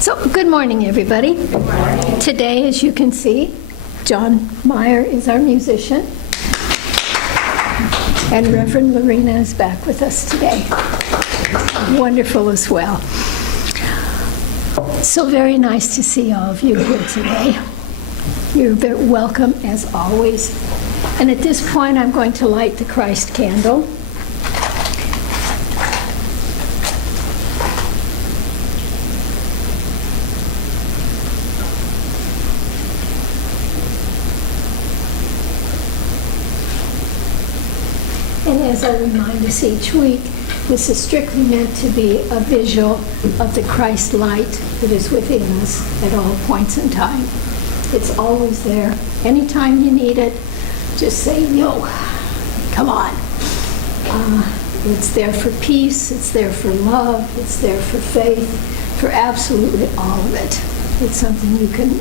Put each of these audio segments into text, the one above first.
So, good morning, everybody. Good morning. Today, as you can see, John Meyer is our musician, and Reverend Lorena is back with us today. Wonderful as well. So very nice to see all of you here today. You're very welcome, as always. And at this point, I'm going to light the Christ candle. And as I remind us each week, this is strictly meant to be a visual of the Christ light that is within us at all points in time. It's always there. Anytime you need it, just say, yo, come on. It's there for peace, it's there for love, it's there for faith, for absolutely all of it. It's something you can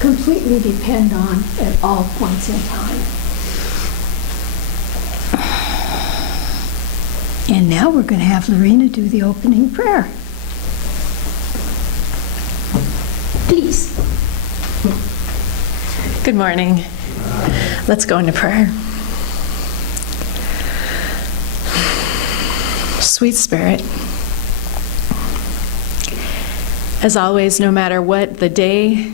completely depend on at all points in time. And now we're going to have Lorena do the opening prayer. Please. Good morning. Let's go into prayer. Sweet Spirit, as always, no matter what the day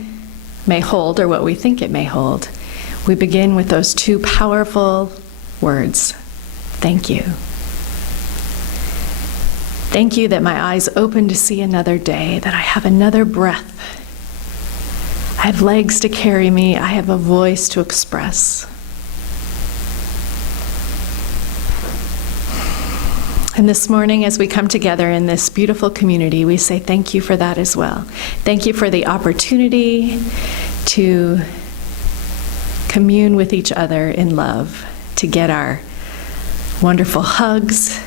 may hold or what we think it may hold, we begin with those two powerful words, thank you. Thank you that my eyes open to see another day, that I have another breath. I have legs to carry me. I have a voice to express. And this morning, as we come together in this beautiful community, we say thank you for that as well. Thank you for the opportunity to commune with each other in love, to get our wonderful hugs,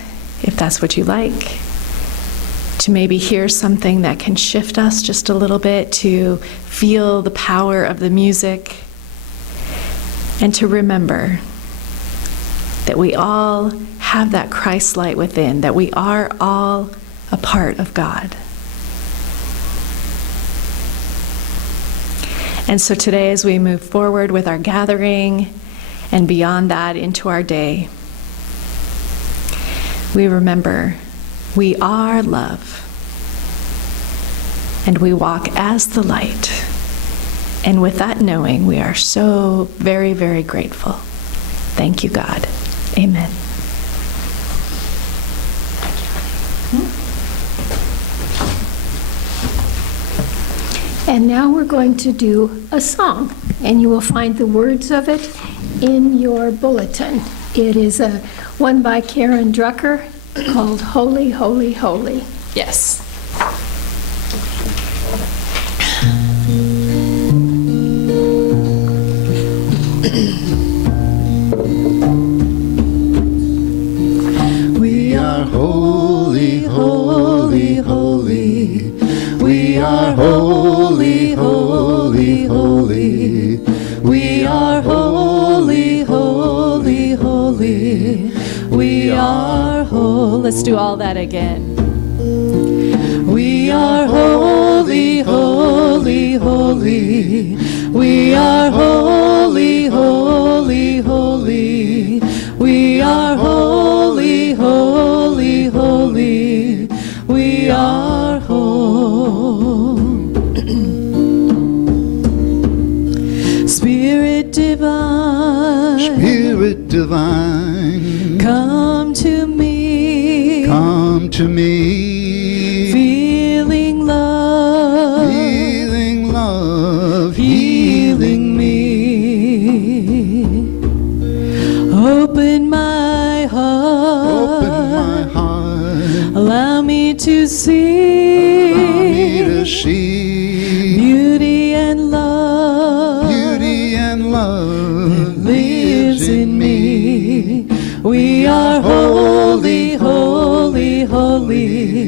if that's what you like, to maybe hear something that can shift us just a little bit, to feel the power of the music, and to remember that we all have that Christ light within, that we are all a part of God. And so today, as we move forward with our gathering and beyond that into our day, we remember we are love, and we walk as the light. And with that knowing, we are so very, very grateful. Thank you, God. Amen. And now we're going to do a song, and you will find the words of it in your bulletin. It is one by Karen Drucker called Holy, Holy, Holy. Yes. We are holy, holy, holy. We are holy, holy, holy. We are holy, holy, holy. We are holy. Let's do all that again. We are holy, holy, holy. We are holy, holy, holy. We are holy, holy, holy. We are holy. Spirit divine. Spirit divine. Come to me. Come to me. Feeling love. Feeling love. Healing me. Open my heart. Open my heart. Allow me to see. Allow me to see. Beauty and love. Beauty and love. That lives in me. We are holy, holy, holy.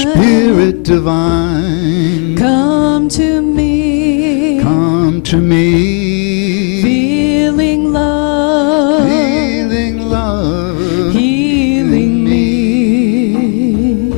Spirit divine, come to me, come to me, feeling love, feeling love, healing me.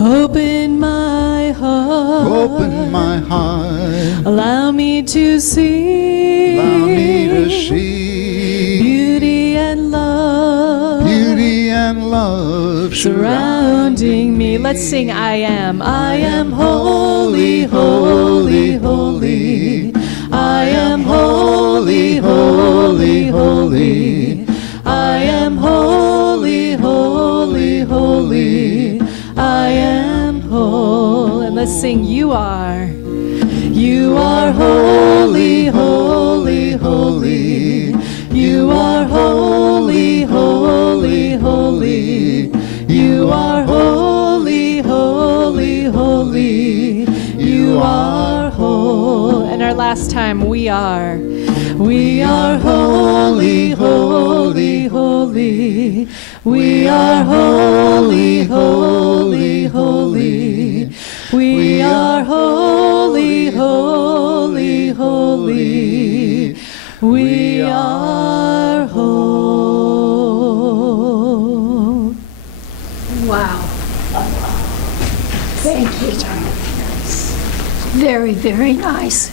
Open my heart, open my heart, allow me to see, allow me to see beauty and love, beauty and love surrounding me. Let's sing I am holy, holy, holy. I am holy, holy, holy. I am holy, holy, holy. I am whole. And let's sing you are holy, holy, holy. You are holy, holy, holy. You are holy, holy, holy. You are whole. And our last time, we are holy, holy, holy. We are holy, holy, holy. We are holy, holy, holy. We are whole. Wow. Thank you. Very, very nice.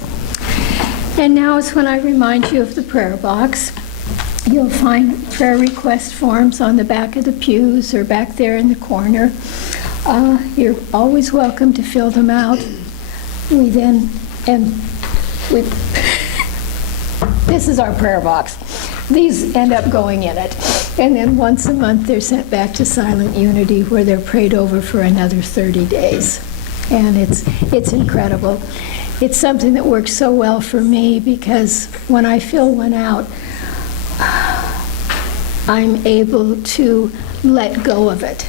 And now is when I remind you of the prayer box. You'll find prayer request forms on the back of the pews or back there in the corner. You're always welcome to fill them out. This is our prayer box. These end up going in it. And then once a month, they're sent back to Silent Unity, where they're prayed over for another 30 days. And it's incredible. It's something that works so well for me, because when I fill one out, I'm able to let go of it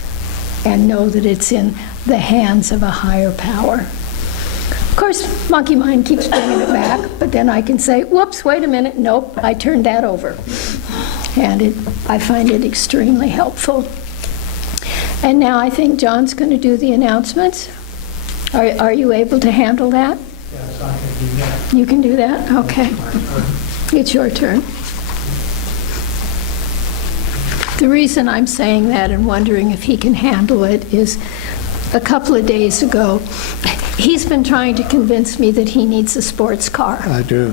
and know that it's in the hands of a higher power. Of course, monkey mind keeps bringing it back, but then I can say, whoops, wait a minute, nope, I turned that over. And I find it extremely helpful. And now I think John's going to do the announcements. Are you able to handle that? Yes, I can do that. You can do that? Okay. It's your turn. The reason I'm saying that and wondering if he can handle it is a couple of days ago, he's been trying to convince me that he needs a sports car. I do.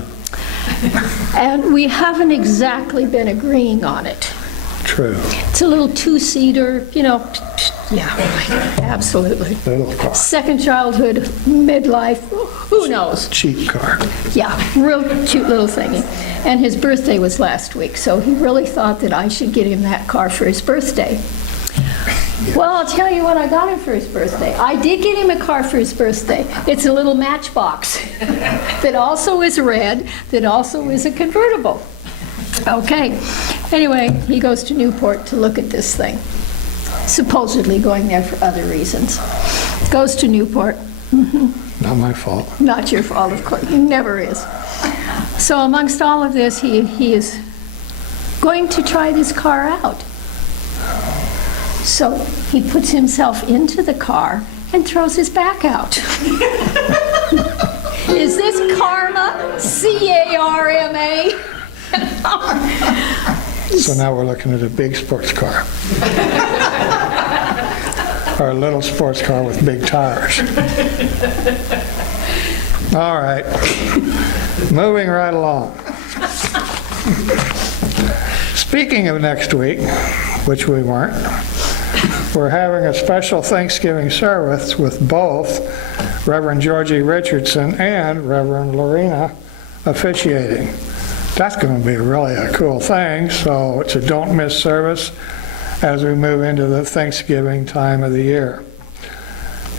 And we haven't exactly been agreeing on it. True. It's a little two-seater, yeah, absolutely. Little car. Second childhood, midlife, who knows? Cheap car. Yeah, real cute little thingy. And his birthday was last week, so he really thought that I should get him that car for his birthday. Well, I'll tell you what I got him for his birthday. I did get him a car for his birthday. It's a little Matchbox that also is red, that also is a convertible. Okay. Anyway, he goes to Newport to look at this thing. Supposedly going there for other reasons. Goes to Newport. Not my fault. Not your fault, of course. It never is. So amongst all of this, he is going to try this car out. So he puts himself into the car and throws his back out. Is this karma? C-A-R-M-A? So now we're looking at a big sports car. Or a little sports car with big tires. All right. Moving right along. Speaking of next week, which we weren't, we're having a special Thanksgiving service with both Reverend Georgie Richardson and Reverend Lorena officiating. That's going to be really a cool thing, so it's a don't miss service as we move into the Thanksgiving time of the year.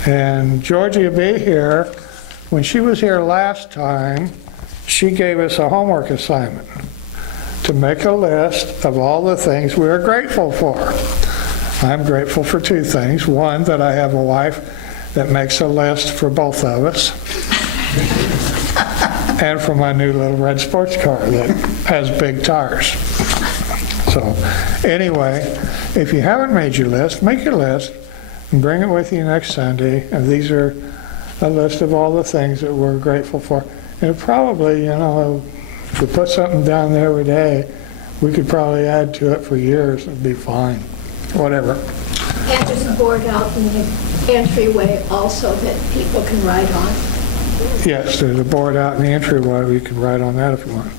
And Georgie will be here. When she was here last time, she gave us a homework assignment to make a list of all the things we are grateful for. I'm grateful for two things. One, that I have a wife that makes a list for both of us. And for my new little red sports car that has big tires. So anyway, if you haven't made your list, make your list. and bring it with you next Sunday. And these are a list of all the things that we're grateful for. And probably, you know, if we put something down there every day, we could probably add to it for years. It'd be fine. Whatever. And there's a board out in the entryway also that people can ride on. Yes, there's a board out in the entryway. We can write on that if you want.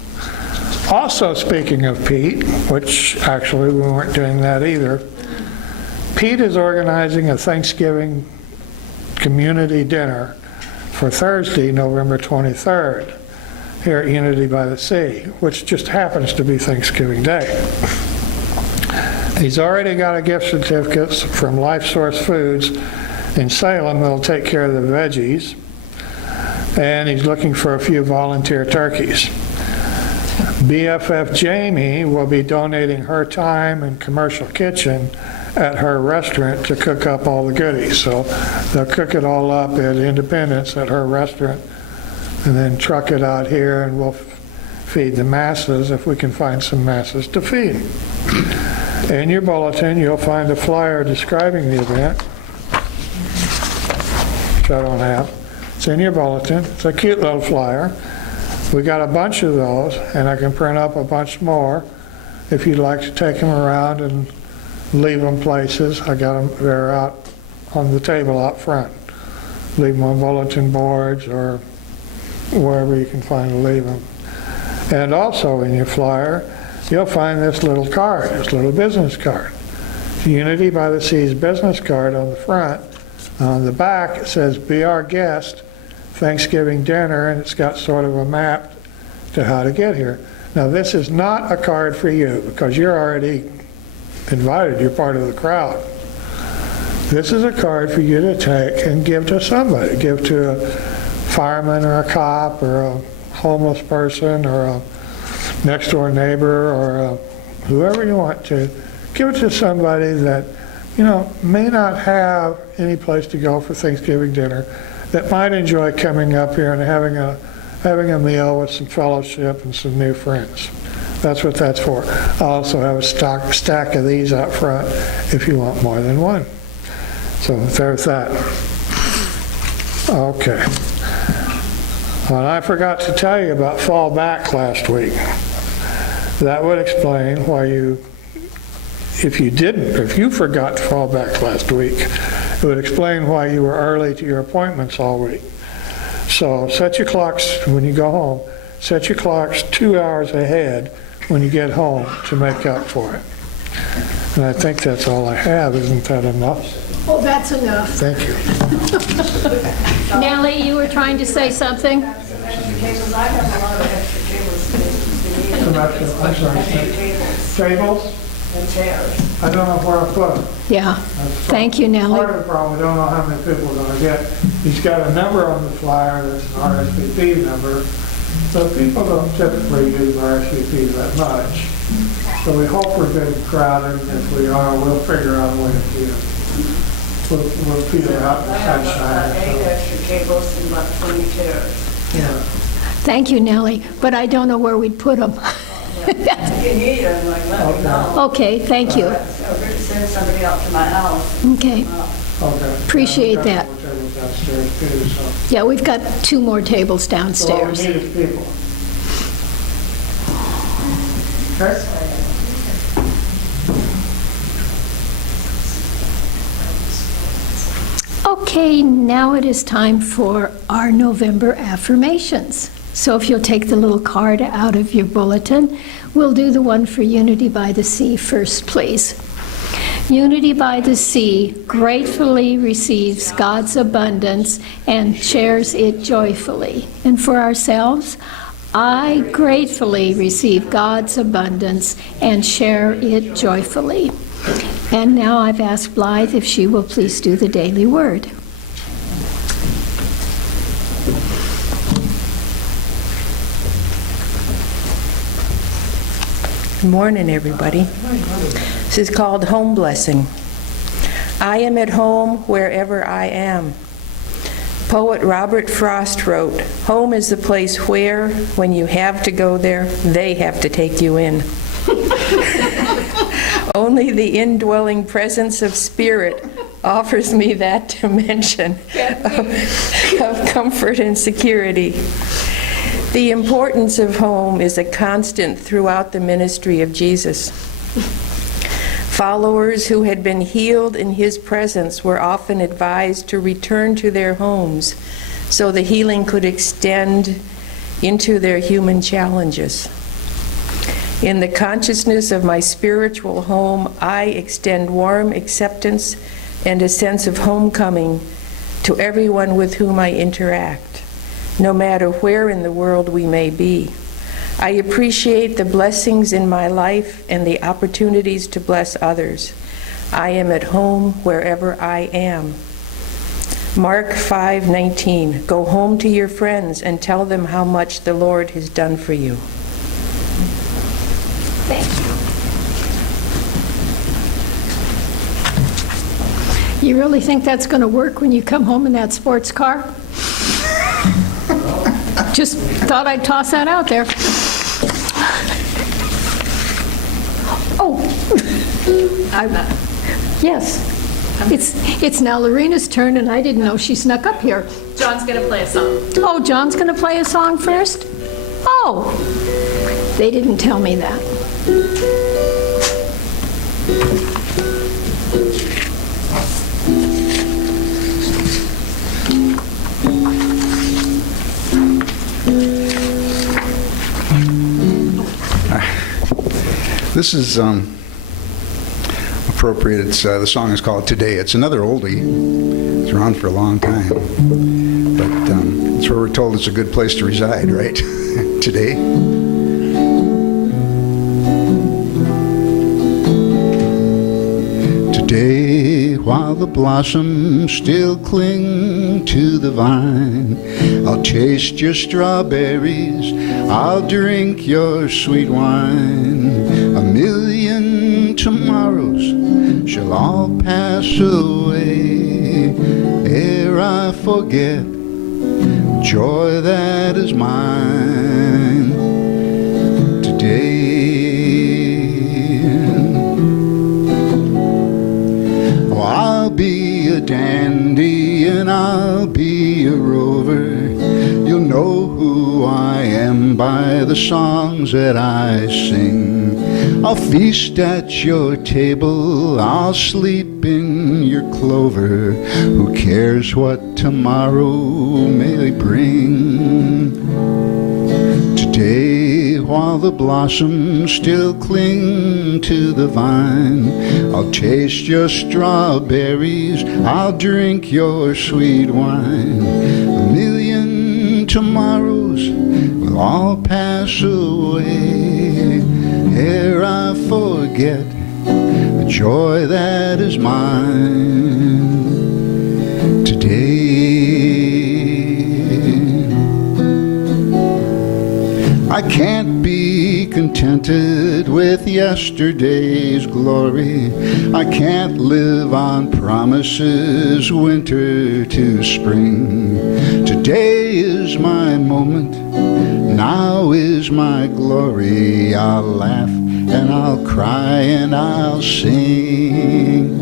Also, speaking of Pete, which actually we weren't doing that either, Pete is organizing a Thanksgiving community dinner for Thursday, November 23rd, here at Unity by the Sea, which just happens to be Thanksgiving Day. He's already got a gift certificates from Life Source Foods in Salem that'll take care of the veggies, and he's looking for a few volunteer turkeys. BFF Jamie will be donating her time and commercial kitchen at her restaurant to cook up all the goodies. So they'll cook it all up at Independence at her restaurant and then truck it out here, and we'll feed the masses if we can find some masses to feed. In your bulletin, you'll find a flyer describing the event, which I don't have. It's in your bulletin. It's a cute little flyer. We got a bunch of those, and I can print up a bunch more if you'd like to take them around and leave them places. I got them, they're out on the table out front. Leave them on bulletin boards or wherever you can find to leave them. And also in your flyer, you'll find this little card, this little business card. Unity by the Sea's business card on the front. On the back, it says, "Be our guest, Thanksgiving dinner," and it's got sort of a map to how to get here. Now, this is not a card for you because you're already invited. You're part of the crowd. This is a card for you to take and give to somebody. Give to a fireman or a cop or a homeless person or a next door neighbor or whoever you want to. Give it to somebody that, you know, may not have any place to go for Thanksgiving dinner, that might enjoy coming up here and having a meal with some fellowship and some new friends. That's what that's for. I also have a stack of these up front if you want more than one. So there's that. Okay. Well, I forgot to tell you about fall back last week. That would explain why if you forgot to fall back last week, it would explain why you were early to your appointments all week. So set your clocks when you go home. Set your clocks 2 hours ahead when you get home to make up for it. And I think that's all I have. Isn't that enough? Oh, that's enough. Thank you. Nellie, you were trying to say something? I have a lot of extra tables. I'm sorry. Tables? And chairs. I don't know where to put them. Yeah. Thank you, Nellie. Part of the problem, we don't know how many people we're going to get. He's got a number on the flyer that's an RSVP number. So people don't typically use RSVP that much. So we hope we're good and crowded. If we are, we'll figure out a way to feed them. We'll feed them out in the I have sunshine. 8 extra tables and about 20 chairs. Thank you, Nellie, but I don't know where we'd put them. If you need them, like, let me know. Okay, thank you. So send somebody out to my house. Okay, Okay. Appreciate Yeah, that. we've got tables downstairs too, so. yeah, we've got 2 more tables So all we downstairs. need is people. Okay? Okay, now it is time for our November affirmations. So if you'll take the little card out of your bulletin, we'll do the one for Unity by the Sea first, please. Unity by the Sea gratefully receives God's abundance and shares it joyfully. And for ourselves, I gratefully receive God's abundance and share it joyfully. And now I've asked Blythe if she will please do the daily word. Good morning, everybody. This is called Home Blessing. I am at home wherever I am. Poet Robert Frost wrote, "Home is the place where, when you have to go there, they have to take you in." Only the indwelling presence of Spirit offers me that dimension of comfort and security. The importance of home is a constant throughout the ministry of Jesus. Followers who had been healed in his presence were often advised to return to their homes so the healing could extend into their human challenges. In the consciousness of my spiritual home, I extend warm acceptance and a sense of homecoming to everyone with whom I interact, no matter where in the world we may be. I appreciate the blessings in my life and the opportunities to bless others. I am at home wherever I am. Mark 5:19, go home to your friends and tell them how much the Lord has done for you. Thank you. You really think that's going to work when you come home in that sports car? Just thought I'd toss that out there. Oh, yes. It's now Lorena's turn, and I didn't know she snuck up here. John's going to play a song. Oh, John's going to play a song first? Oh, they didn't tell me that. This is appropriate. The song is called Today. It's another oldie. It's around for a long time. But it's where we're told it's a good place to reside, right? Today. Today, while the blossoms still cling to the vine, I'll taste your strawberries, I'll drink your sweet wine. A million tomorrows shall all pass away ere I forget the joy that is mine today. Oh, I'll be a dandy and I'll be a rover. You'll know who I am by the songs that I sing. I'll feast at your table, I'll sleep in your clover. Who cares what tomorrow may bring? Today, while the blossoms still cling to the vine, I'll taste your strawberries, I'll drink your sweet wine. A million tomorrows will all pass away ere I forget the joy that is mine today. I can't be contented with yesterday's glory. I can't live on promises, winter to spring. Today is my moment, now is my glory. I'll laugh and I'll cry and I'll sing.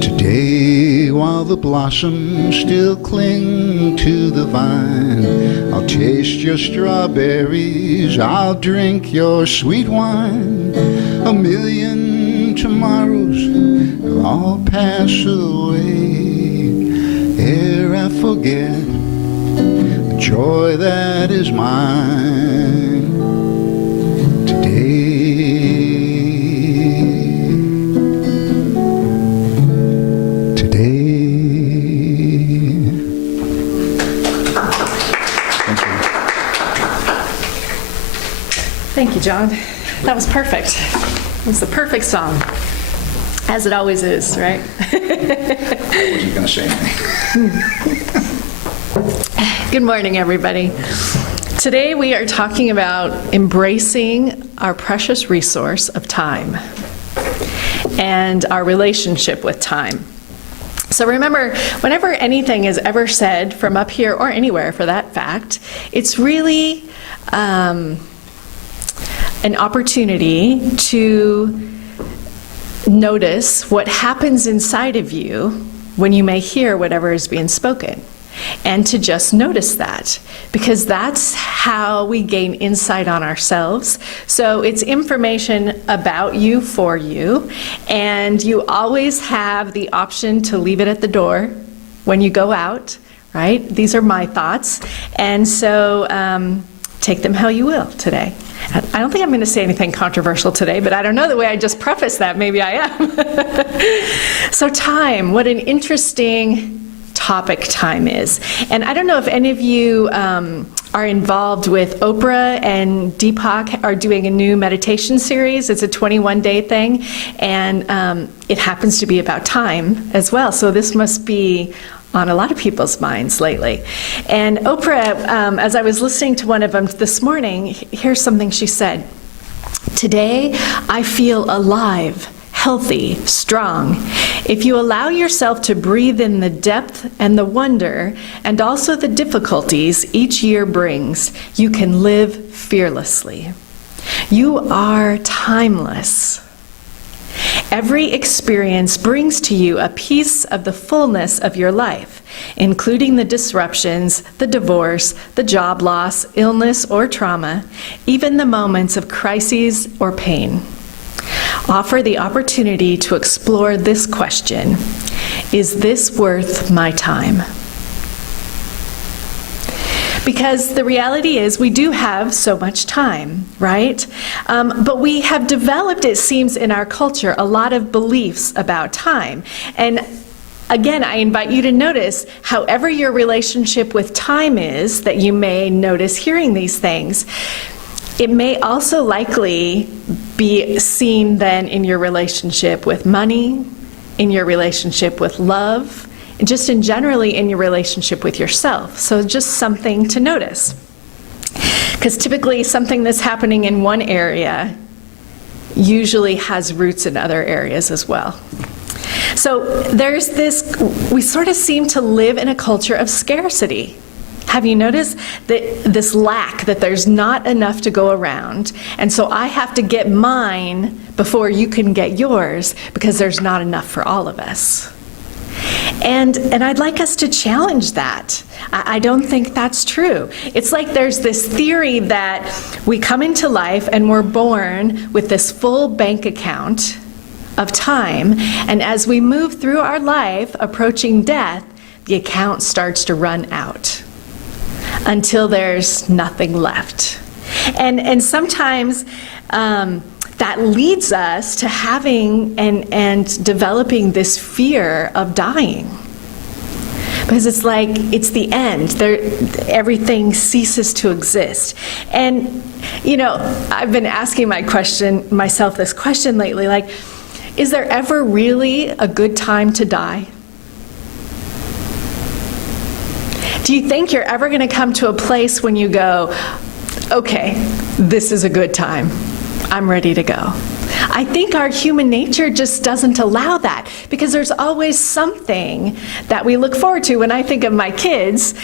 Today, while the blossoms still cling to the vine, I'll taste your strawberries, I'll drink your sweet wine. A million tomorrows will all pass away ere I forget the joy that is mine today. Thank you, John. That was perfect. It was the perfect song, as it always is, right? I wasn't going to say anything. Good morning, everybody. Today we are talking about embracing our precious resource of time and our relationship with time. So remember, whenever anything is ever said from up here or anywhere for that fact, it's really an opportunity to notice what happens inside of you when you may hear whatever is being spoken. And to just notice that, because that's how we gain insight on ourselves. So it's information about you, for you, and you always have the option to leave it at the door when you go out, right? These are my thoughts, and so take them how you will today. I don't think I'm going to say anything controversial today, but I don't know, the way I just prefaced that, maybe I am. So time, what an interesting topic time is. And I don't know if any of you are involved with Oprah and Deepak are doing a new meditation series. It's a 21-day thing, and it happens to be about time as well. So this must be on a lot of people's minds lately. And Oprah, as I was listening to one of them this morning, here's something she said. "Today, I feel alive, healthy, strong. If you allow yourself to breathe in the depth and the wonder and also the difficulties each year brings, you can live fearlessly. You are timeless. Every experience brings to you a piece of the fullness of your life, including the disruptions, the divorce, the job loss, illness or trauma, even the moments of crises or pain. Offer the opportunity to explore this question: is this worth my time?" Because the reality is we do have so much time, right? But we have developed, it seems, in our culture, a lot of beliefs about time. And again, I invite you to notice, however your relationship with time is, that you may notice hearing these things. It may also likely be seen then in your relationship with money, in your relationship with love, and just in generally in your relationship with yourself. So just something to notice. Because typically something that's happening in one area usually has roots in other areas as well. So there's this, we sort of seem to live in a culture of scarcity. Have you noticed that this lack, that there's not enough to go around, and so I have to get mine before you can get yours because there's not enough for all of us? And I'd like us to challenge that. I don't think that's true. It's like there's this theory that we come into life and we're born with this full bank account of time, and as we move through our life approaching death, the account starts to run out until there's nothing left. And sometimes that leads us to having and developing this fear of dying. Because it's like, it's the end. Everything ceases to exist. And, you know, I've been asking myself this question lately, like, is there ever really a good time to die? Do you think you're ever going to come to a place when you go, okay, this is a good time, I'm ready to go? I think our human nature just doesn't allow that, because there's always something that we look forward to. When I think of my kids,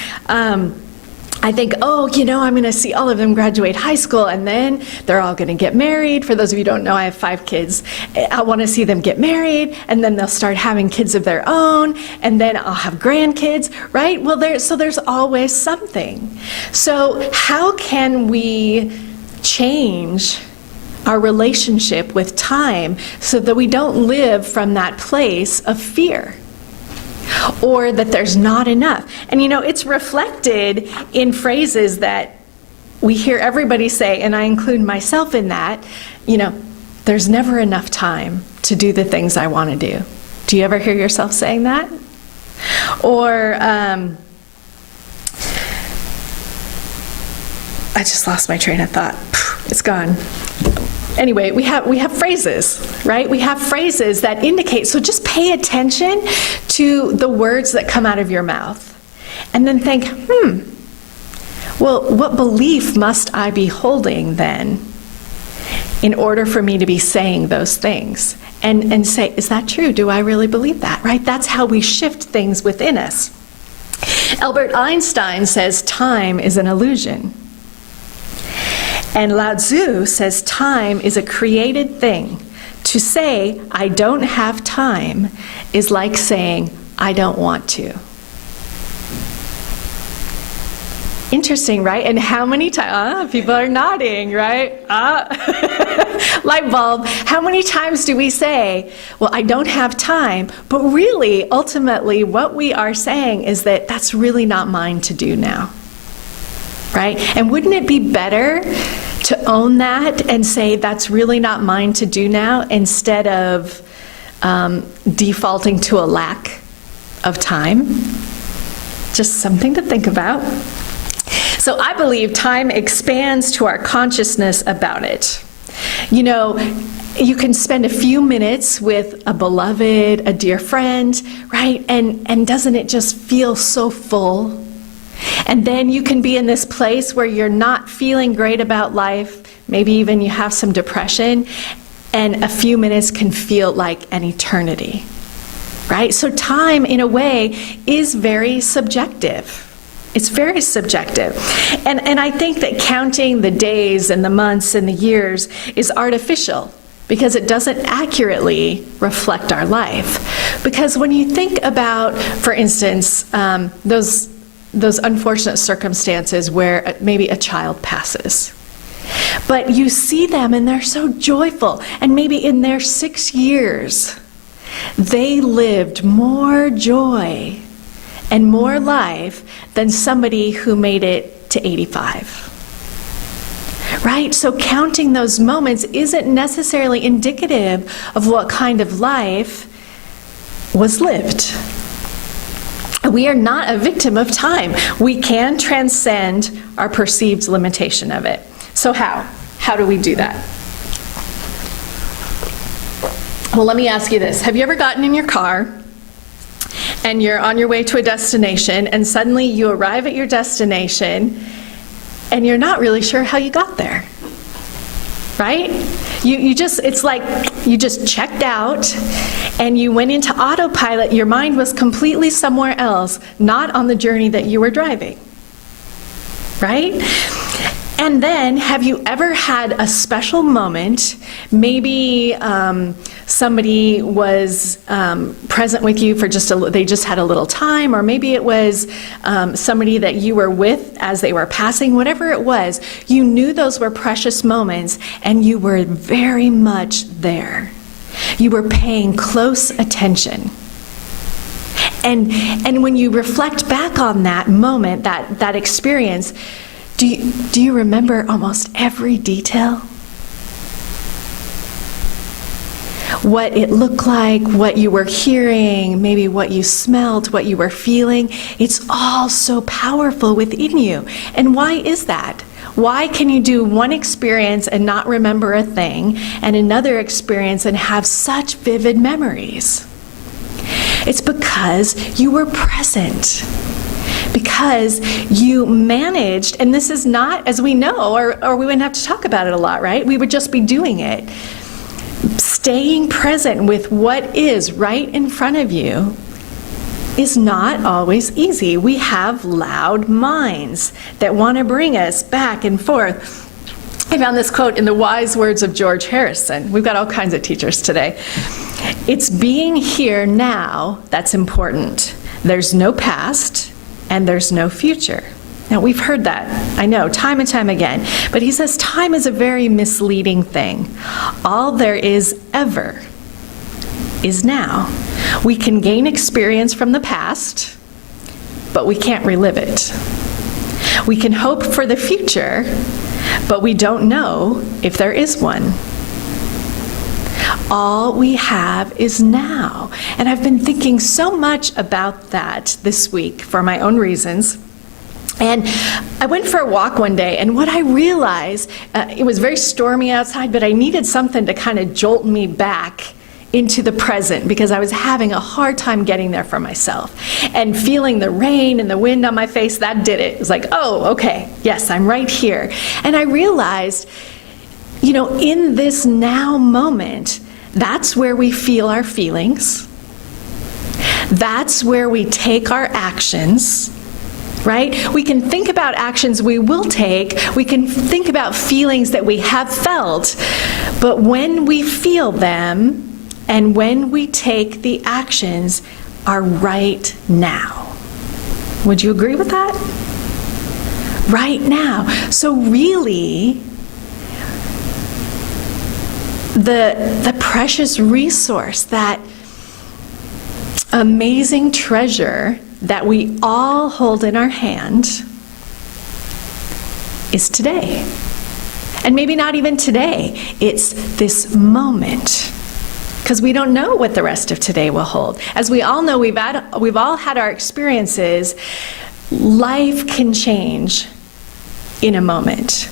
I think, oh, you know, I'm going to see all of them graduate high school, and then they're all going to get married. For those of you who don't know, I have 5 kids. I want to see them get married, and then they'll start having kids of their own, and then I'll have grandkids, right? Well, there's always something. So how can we change our relationship with time so that we don't live from that place of fear, or that there's not enough? And you know, it's reflected in phrases that we hear everybody say, and I include myself in that, you know, there's never enough time to do the things I want to do. Do you ever hear yourself saying that? Or, I just lost my train of thought. It's gone. Anyway, we have phrases, right? We have phrases that indicate, so just pay attention to the words that come out of your mouth. And then think, well, what belief must I be holding then in order for me to be saying those things? And say, is that true? Do I really believe that, right? That's how we shift things within us. Albert Einstein says time is an illusion. And Lao Tzu says time is a created thing to To say, I don't have time, is like saying, I don't want to. Interesting, right? And how many times, people are nodding, right? Light bulb. How many times do we say, well, I don't have time, but really, ultimately, what we are saying is that that's really not mine to do now, right? And wouldn't it be better to own that and say, that's really not mine to do now, instead of defaulting to a lack of time? Just something to think about. So I believe time expands to our consciousness about it. You know, you can spend a few minutes with a beloved, a dear friend, right? And doesn't it just feel so full? And then you can be in this place where you're not feeling great about life, maybe even you have some depression, and a few minutes can feel like an eternity, right? So time, in a way, is very subjective. It's very subjective. And I think that counting the days and the months and the years is artificial because it doesn't accurately reflect our life. Because when you think about, for instance, those unfortunate circumstances where maybe a child passes, but you see them and they're so joyful, and maybe in their 6 years, they lived more joy and more life than somebody who made it to 85. Right? So counting those moments isn't necessarily indicative of what kind of life was lived. We are not a victim of time. We can transcend our perceived limitation of it. So how? How do we do that? Well, let me ask you this. Have you ever gotten in your car and you're on your way to a destination, and suddenly you arrive at your destination and you're not really sure how you got there, right? It's like you just checked out and you went into autopilot. Your mind was completely somewhere else, not on the journey that you were driving, right? And then, have you ever had a special moment? Maybe somebody was present with you for they just had a little time, or maybe it was somebody that you were with as they were passing. Whatever it was, you knew those were precious moments, and you were very much there. You were paying close attention. And when you reflect back on that moment, that experience, do you remember almost every detail? What it looked like, what you were hearing, maybe what you smelled, what you were feeling. It's all so powerful within you. And why is that? Why can you do one experience and not remember a thing, and another experience and have such vivid memories? It's because you were present. Because you managed, and this is not, as we know, or we wouldn't have to talk about it a lot, right? We would just be doing it. Staying present with what is right in front of you is not always easy. We have loud minds that want to bring us back and forth. I found this quote in the wise words of George Harrison. We've got all kinds of teachers today. It's being here now that's important. There's no past, and there's no future. Now, we've heard that, I know, time and time again. But he says time is a very misleading thing. All there is ever is now. We can gain experience from the past, but we can't relive it. We can hope for the future, but we don't know if there is one. All we have is now. And I've been thinking so much about that this week for my own reasons. And I went for a walk one day, and what I realized, it was very stormy outside, but I needed something to kind of jolt me back into the present because I was having a hard time getting there for myself. And feeling the rain and the wind on my face, that did it. It was like, oh, okay, yes, I'm right here. And I realized, you know, in this now moment, that's where we feel our feelings. That's where we take our actions. right? We can think about actions we will take. We can think about feelings that we have felt. But when we feel them and when we take the actions are right now. Would you agree with that? Right now. So really, the precious resource, that amazing treasure that we all hold in our hand is today. And maybe not even today, it's this moment. Because we don't know what the rest of today will hold. As we all know, we've all had our experiences. Life can change in a moment.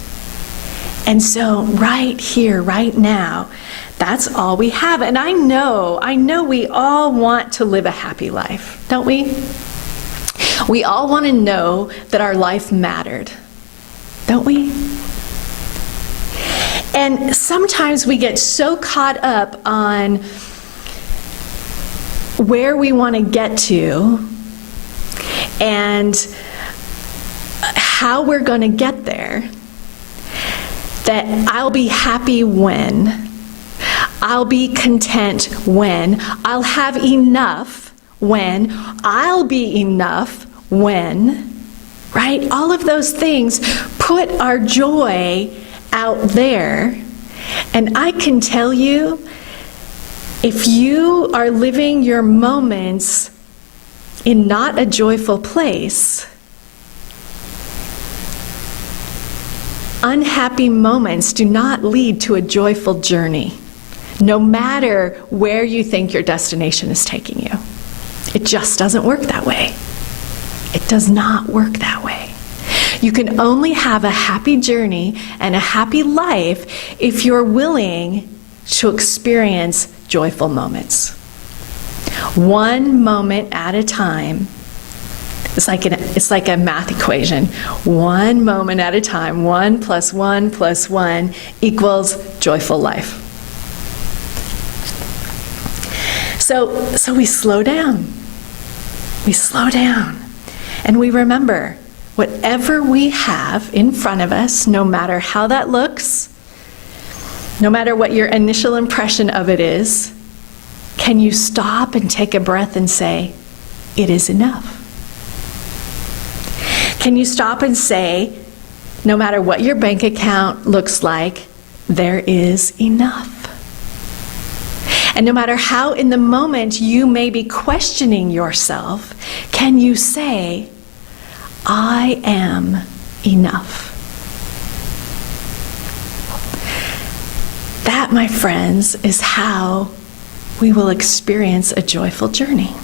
And so right here, right now, that's all we have. And I know we all want to live a happy life, don't we? We all want to know that our life mattered, don't we? And sometimes we get so caught up on where we want to get to and how we're going to get there, that I'll be happy when, I'll be content when, I'll have enough when, I'll be enough when, right? All of those things put our joy out there. And I can tell you, if you are living your moments in not a joyful place, unhappy moments do not lead to a joyful journey, no matter where you think your destination is taking you. It just doesn't work that way. It does not work that way. You can only have a happy journey and a happy life if you're willing to experience joyful moments. One moment at a time. It's like a math equation. One moment at a time. 1 + 1 + 1 equals joyful life. So we slow down. We slow down. And we remember, whatever we have in front of us, no matter how that looks, no matter what your initial impression of it is, can you stop and take a breath and say, it is enough? Can you stop and say, no matter what your bank account looks like, there is enough? And no matter how in the moment you may be questioning yourself, can you say, I am enough? That, my friends, is how we will experience a joyful journey.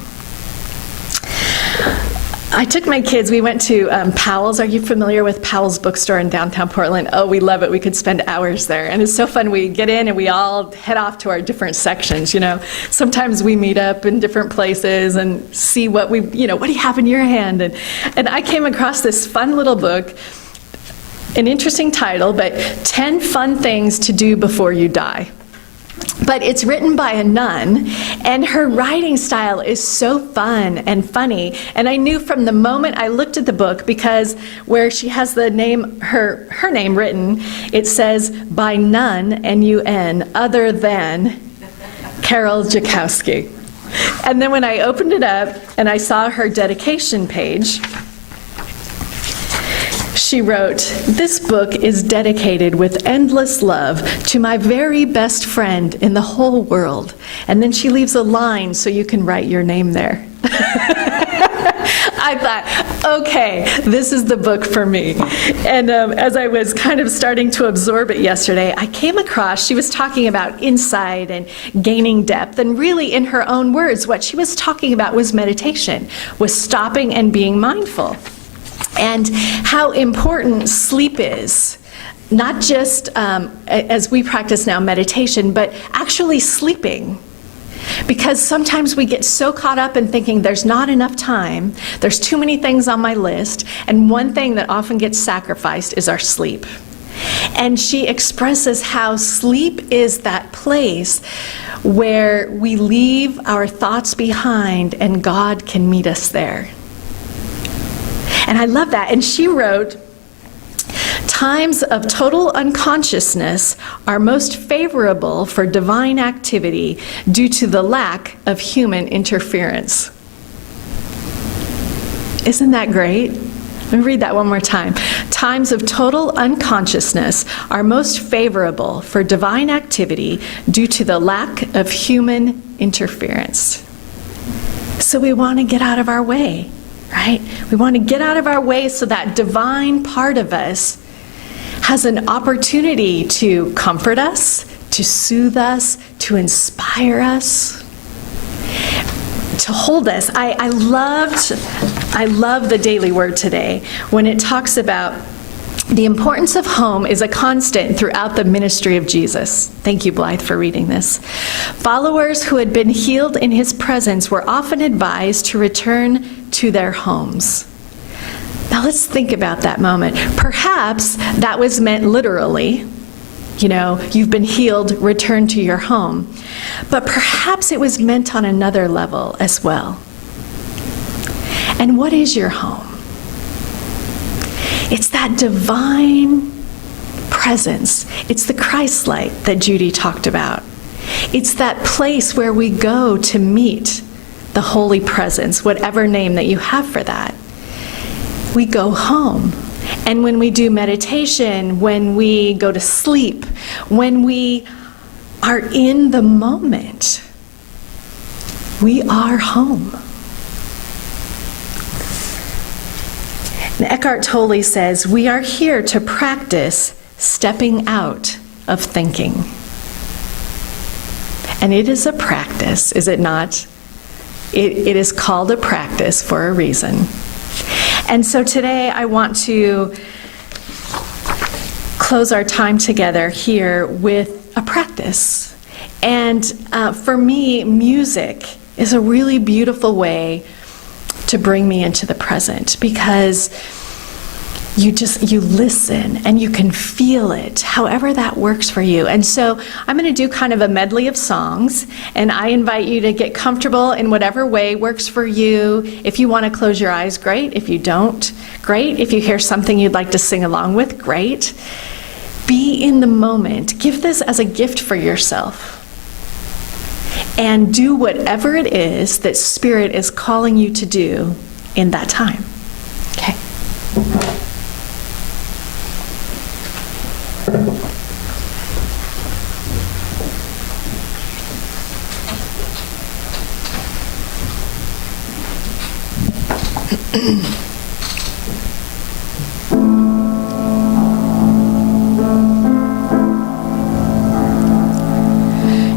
I took my kids, we went to Powell's. Are you familiar with Powell's bookstore in downtown Portland? Oh, we love it. We could spend hours there. And it's so fun. We get in and we all head off to our different sections, you know. Sometimes we meet up in different places and see what what do you have in your hand? And I came across this fun little book, an interesting title, but 10 Fun Things to Do Before You Die. But it's written by a nun, and her writing style is so fun and funny. And I knew from the moment I looked at the book, because where she has the name, her name written, it says by none, N-U-N, other than Carol Jakowski. And then when I opened it up and I saw her dedication page, she wrote, "This book is dedicated with endless love to my very best friend in the whole world." And then she leaves a line so you can write your name there. I thought, okay, this is the book for me. And as I was kind of starting to absorb it yesterday, I came across, she was talking about insight and gaining depth. And really, in her own words, what she was talking about was meditation, was stopping and being mindful. And how important sleep is, not just as we practice now meditation, but actually sleeping. Because sometimes we get so caught up in thinking there's not enough time, there's too many things on my list, and one thing that often gets sacrificed is our sleep. And she expresses how sleep is that place where we leave our thoughts behind and God can meet us there. And I love that. And she wrote, times of total unconsciousness are most favorable for divine activity due to the lack of human interference. Isn't that great? Let me read that one more time. Times of total unconsciousness are most favorable for divine activity due to the lack of human interference. So we want to get out of our way, right? We want to get out of our way so that divine part of us has an opportunity to comfort us, to soothe us, to inspire us, to hold us. I love the daily word today when it talks about the importance of home is a constant throughout the ministry of Jesus. Thank you, Blythe, for reading this. Followers who had been healed in his presence were often advised to return to their homes. Now let's think about that moment. Perhaps that was meant literally. You know, you've been healed, return to your home. But perhaps it was meant on another level as well. And what is your home? It's that divine presence. It's the Christ light that Judy talked about. It's that place where we go to meet the holy presence, whatever name that you have for that. We go home. And when we do meditation, when we go to sleep, when we are in the moment, we are home. And Eckhart Tolle says, we are here to practice stepping out of thinking. And it is a practice, is it not? It is called a practice for a reason. And so today I want to close our time together here with a practice. And for me, music is a really beautiful way to bring me into the present, because you listen and you can feel it, however that works for you. And so I'm going to do kind of a medley of songs, and I invite you to get comfortable in whatever way works for you. If you want to close your eyes, great. If you don't, great. If you hear something you'd like to sing along with, great. Be in the moment. Give this as a gift for yourself. And do whatever it is that Spirit is calling you to do in that time. Okay.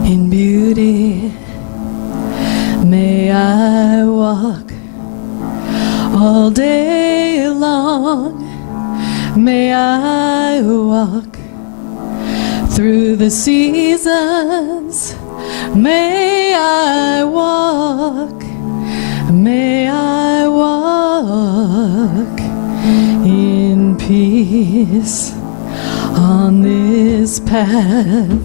In beauty may I walk all day long. May I walk through the seasons. May I walk. May I walk in peace on this path.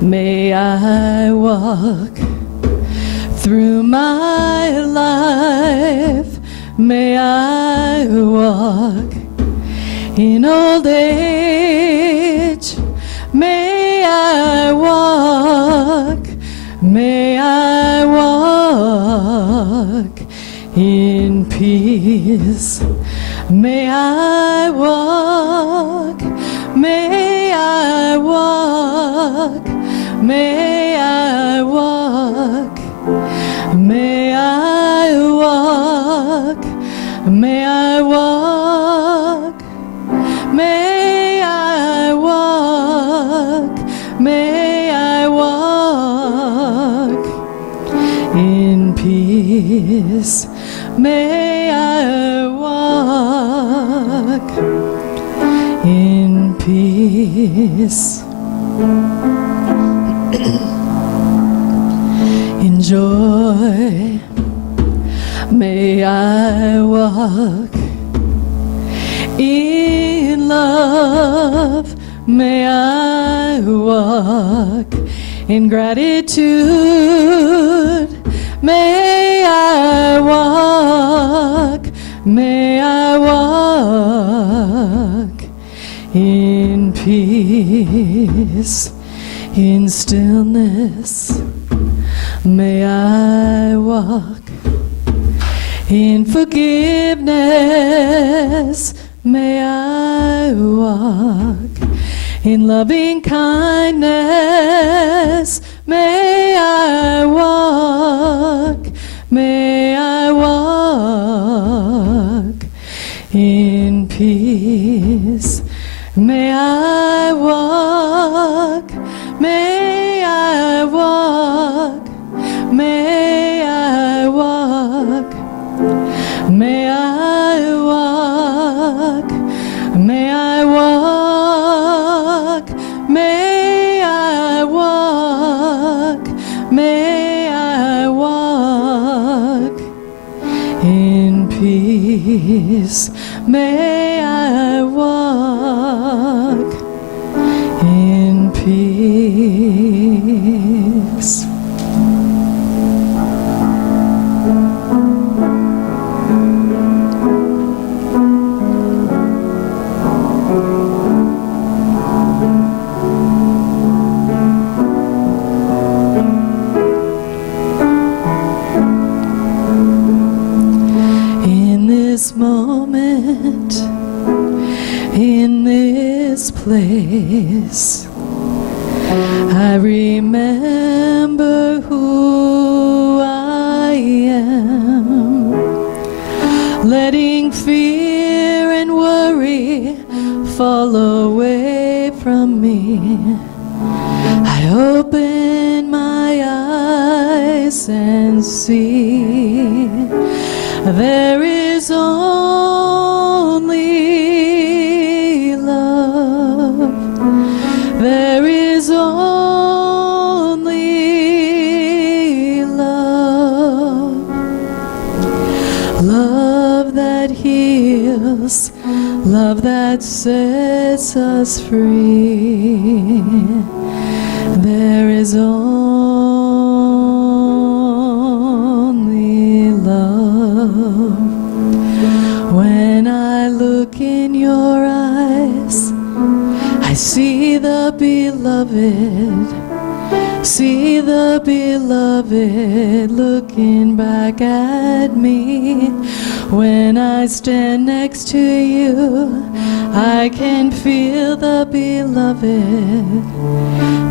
May I walk through my life. May I walk in old age. May I walk. May I walk in peace. May I walk. May I walk. May I walk. May I walk. May I walk. May I walk. May I walk in peace. May I walk in peace. In joy, may I walk. In love, may I walk. In gratitude, may I walk. May I walk in peace, in stillness. May I walk in forgiveness. May I walk in loving kindness. May I walk. May I walk in peace. May I walk. May I walk. May I walk. May I walk. May I walk. May I walk. May I walk in peace. May I walk in peace. In this moment, in this place, I remember who I am, letting fear and worry fall away from me. I open my eyes and see there is only love. There is only love. Love that heals, love that sets us free. There is only love. When I look in your eyes, I see the beloved, see the beloved looking back at me. When I stand next to you, I can feel the beloved,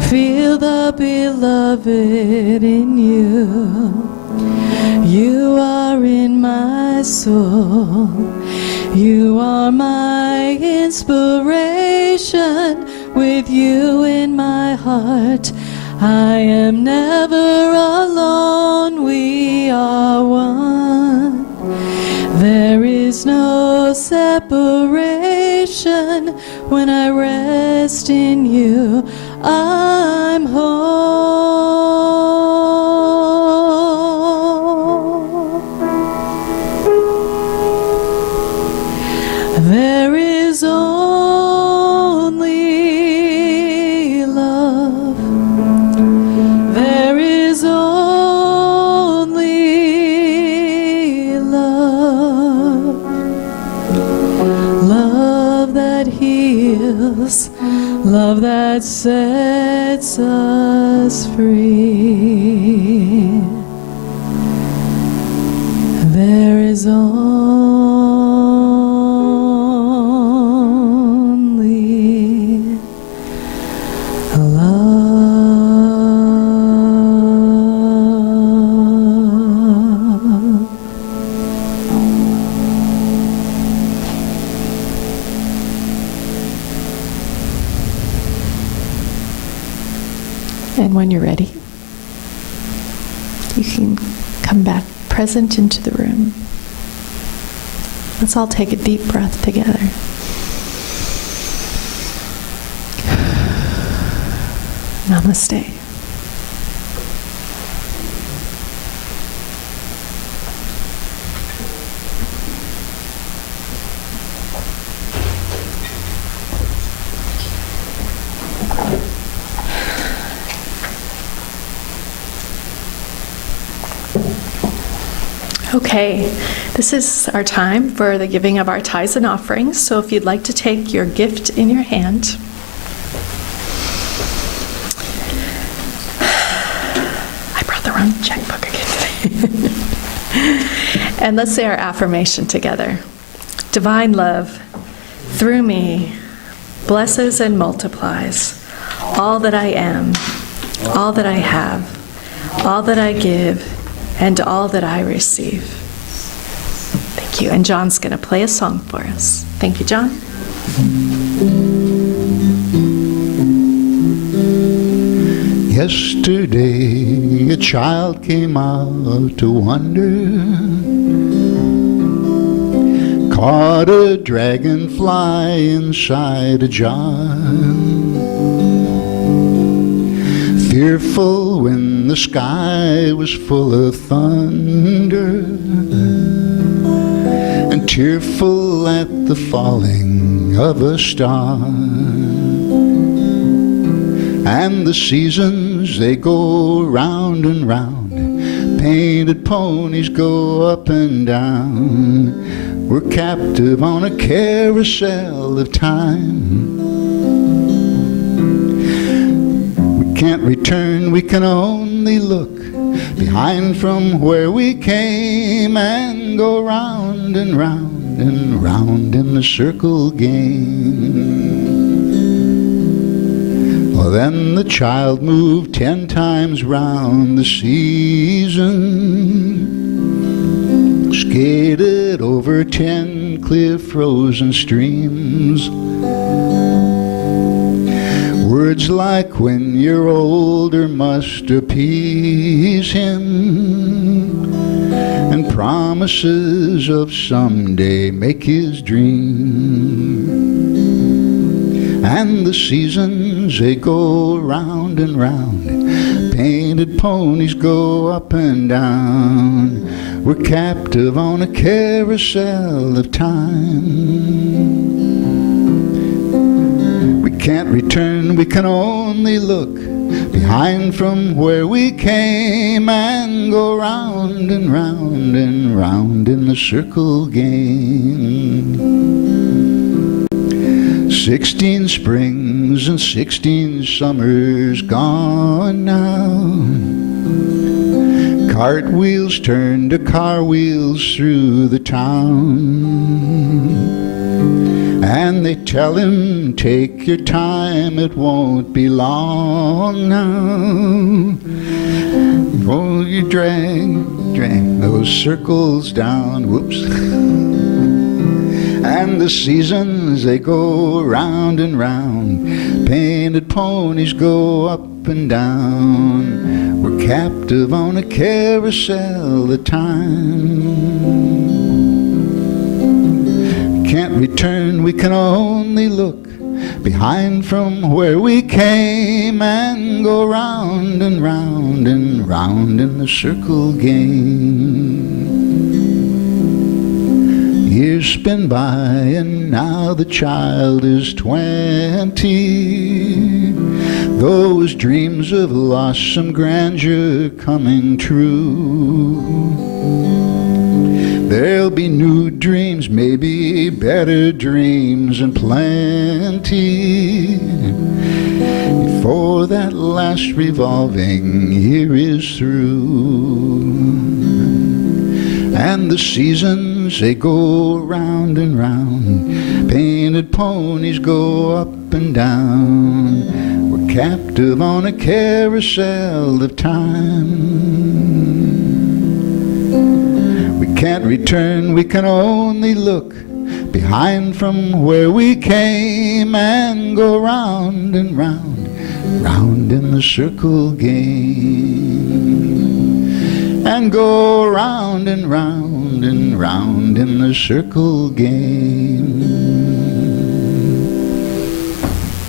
feel the beloved in you. You are in my soul, you are my inspiration. With you in my heart, I am never alone. We are one. There is no separation. When I rest in you, I'm home. There is only love. There is only love. Love that heals, love that sets us free. There is only love. And when you're ready, you can come back present into the room. Let's all take a deep breath together. Namaste. Okay, this is our time for the giving of our tithes and offerings. So if you'd like to take your gift in your hand. I brought the wrong checkbook again today. And let's say our affirmation together. Divine love, through me, blesses and multiplies all that I am, all that I have, all that I give, and all that I receive. Thank you. And John's going to play a song for us. Thank you, John. Yesterday, a child came out to wander, caught a dragonfly inside a jar. Fearful when the sky was full of thunder, and tearful at the falling of a star. And the seasons, they go round and round, painted ponies go up and down. We're captive on a carousel of time. Can't return, we can only look behind from where we came and go round and round and round in the circle game. Well, then the child moved 10 times round the season, skated over 10 clear frozen streams. Words like when you're older must appease him, and promises of someday make his dream. And the seasons, they go round and round, painted ponies go up and down. We're captive on a carousel of time. Can't return, we can only look behind from where we came and go round and round and round in the circle game. 16 springs and 16 summers gone now. Cartwheels turn to car wheels through the town. And they tell him, take your time, it won't be long now. Oh, you drag those circles down, whoops. And the seasons, they go round and round, painted ponies go up and down. We're captive on a carousel of time. Can't return, we can only look behind from where we came and go round and round and round in the circle game. Years spin by and now the child is 20. Those dreams of lost some grandeur coming true. There'll be new dreams, maybe better dreams and plenty, before that last revolving year is through. And the seasons, they go round and round, painted ponies go up and down. We're captive on a carousel of time. Can't return, we can only look behind from where we came and go round and round, round in the circle game. And go round and round and round in the circle game.